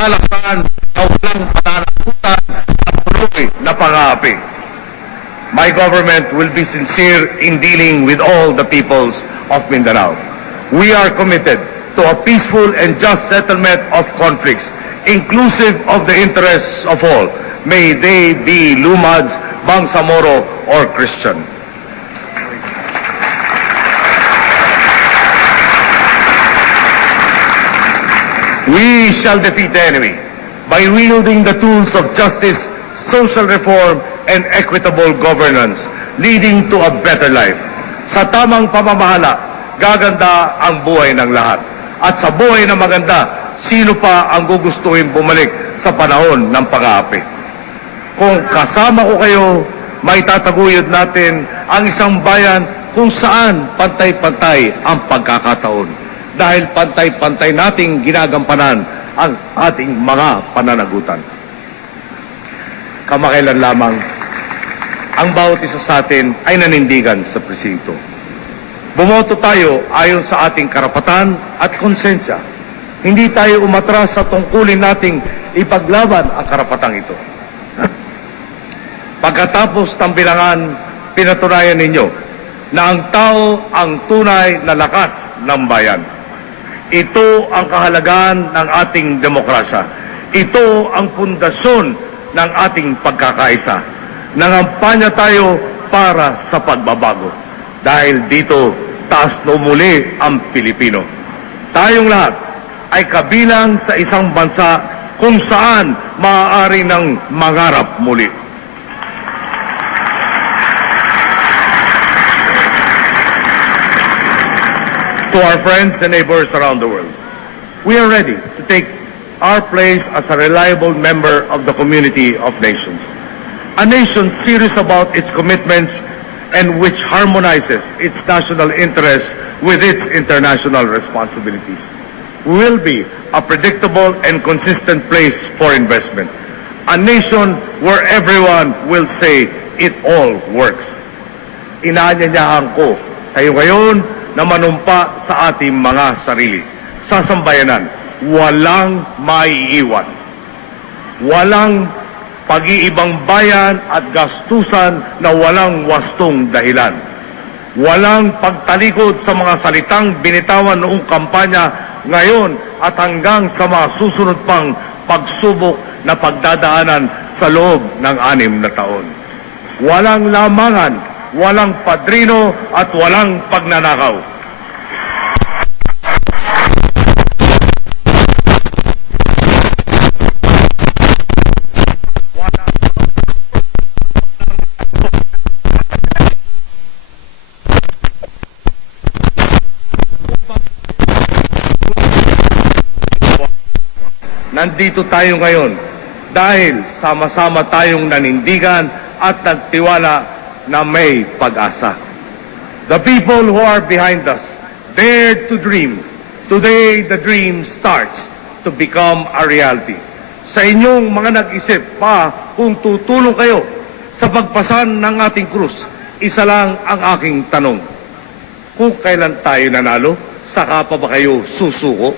kalakaran na walang pananagutan at tuloy na pang-aapi. My government will be sincere in dealing with all the peoples of Mindanao. We are committed to a peaceful and just settlement of conflicts, inclusive of the interests of all, may they be Lumads, Bangsamoro, or Christian. We shall defeat the enemy by wielding the tools of justice, social reform, and equitable governance, leading to a better life. Sa tamang pamamahala, gaganda ang buhay ng lahat. At sa buhay na maganda, sino pa ang gugustuhin bumalik sa panahon ng pag-aapi? Kung kasama ko kayo, may tataguyod natin ang isang bayan kung saan pantay-pantay ang pagkakataon. Dahil pantay-pantay nating ginagampanan ang ating mga pananagutan. Kamakailan lamang, ang bawat isa sa atin ay nanindigan sa presinto. Bumoto tayo ayon sa ating karapatan at konsensya. Hindi tayo umatras sa tungkulin nating ipaglaban ang karapatang ito. Pagkatapos ng bilangan, pinatunayan ninyo na ang tao ang tunay na lakas ng bayan. Ito ang kahalagaan ng ating demokrasya. Ito ang pundasyon ng ating pagkakaisa. Nangampanya tayo para sa pagbabago. Dahil dito, taas na umuli ang Pilipino. Tayong lahat ay kabilang sa isang bansa kung saan maaari ng mangarap muli. To our friends and neighbors around the world, we are ready to take our place as a reliable member of the community of nations. A nation serious about its commitments and which harmonizes its national interests with its international responsibilities. We will be a predictable and consistent place for investment. A nation where everyone will say it all works. Inaanyayahan ko kayo ngayon na manumpa sa ating mga sarili. Sa sambayanan, walang maiiwan. Walang pag-iibang bayan at gastusan na walang wastong dahilan. Walang pagtalikod sa mga salitang binitawan noong kampanya ngayon at hanggang sa mga susunod pang pagsubok na pagdadaanan sa loob ng 6 na taon. Walang lamangan, walang padrino at walang pagnanakaw. Nandito tayo ngayon dahil sama-sama tayong nanindigan at nagtiwala na may pag-asa. The people who are behind us dared to dream. Today, the dream starts to become a reality. Sa inyong mga nag-isip pa kung tutulong kayo sa pagpasan ng ating krus, isa lang ang aking tanong. Kung kailan tayo nanalo, saka pa ba kayo susuko?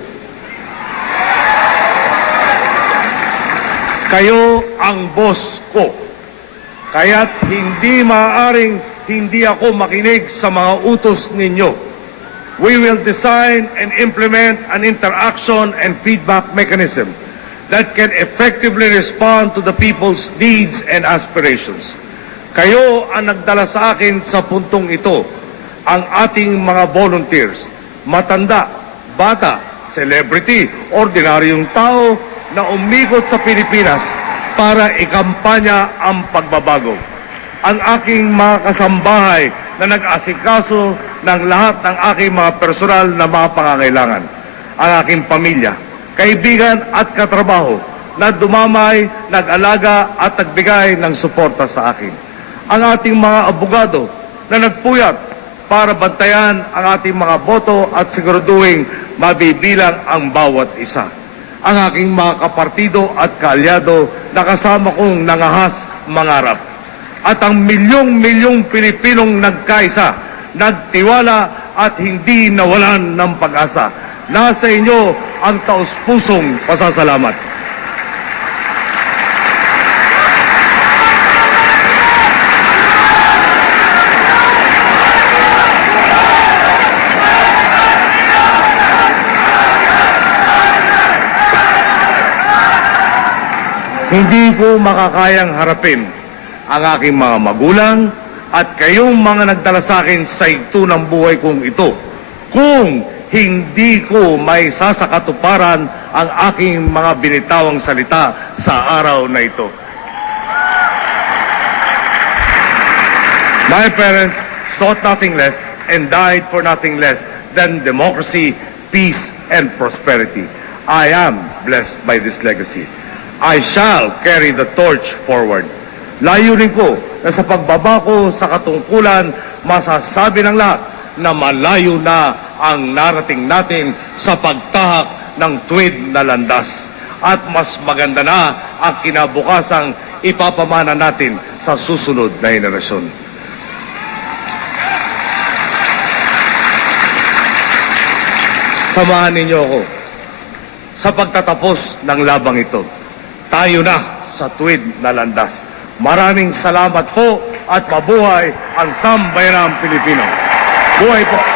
Kayo ang boss ko. Kaya't hindi maaaring hindi ako makinig sa mga utos ninyo. We will design and implement an interaction and feedback mechanism that can effectively respond to the people's needs and aspirations. Kayo ang nagdala sa akin sa puntong ito, ang ating mga volunteers, matanda, bata, celebrity, ordinaryong tao na umikot sa Pilipinas para ikampanya ang pagbabago. Ang aking mga kasambahay na nag-asikaso ng lahat ng aking mga personal na mga pangangailangan. Ang aking pamilya, kaibigan at katrabaho na dumamay, nag-alaga at nagbigay ng suporta sa akin. Ang ating mga abogado na nagpuyat para bantayan ang ating mga boto at siguraduhin mabibilang ang bawat isa. Ang aking mga kapartido at kaalyado na kasama kong nangahas mangarap. At ang milyong-milyong Pilipinong nagkaisa, nagtiwala at hindi nawalan ng pag-asa. Nasa inyo ang taus-pusong pasasalamat. Hindi ko makakayang harapin ang aking mga magulang at kayong mga nagdala sa akin sa igto ng buhay kong ito kung hindi ko may sasakatuparan ang aking mga binitawang salita sa araw na ito. My parents sought nothing less and died for nothing less than democracy, peace, and prosperity. I am blessed by this legacy. I shall carry the torch forward. Layunin ko na sa pagbaba ko sa katungkulan, masasabi ng lahat na malayo na ang narating natin sa pagtahak ng tuwid na landas. At mas maganda na ang kinabukasang ipapamana natin sa susunod na henerasyon. Samahan ninyo ako sa pagtatapos ng labang ito. Tayo na sa tuwid na landas. Maraming salamat po at mabuhay ang sambayanang Pilipino. Buhay po!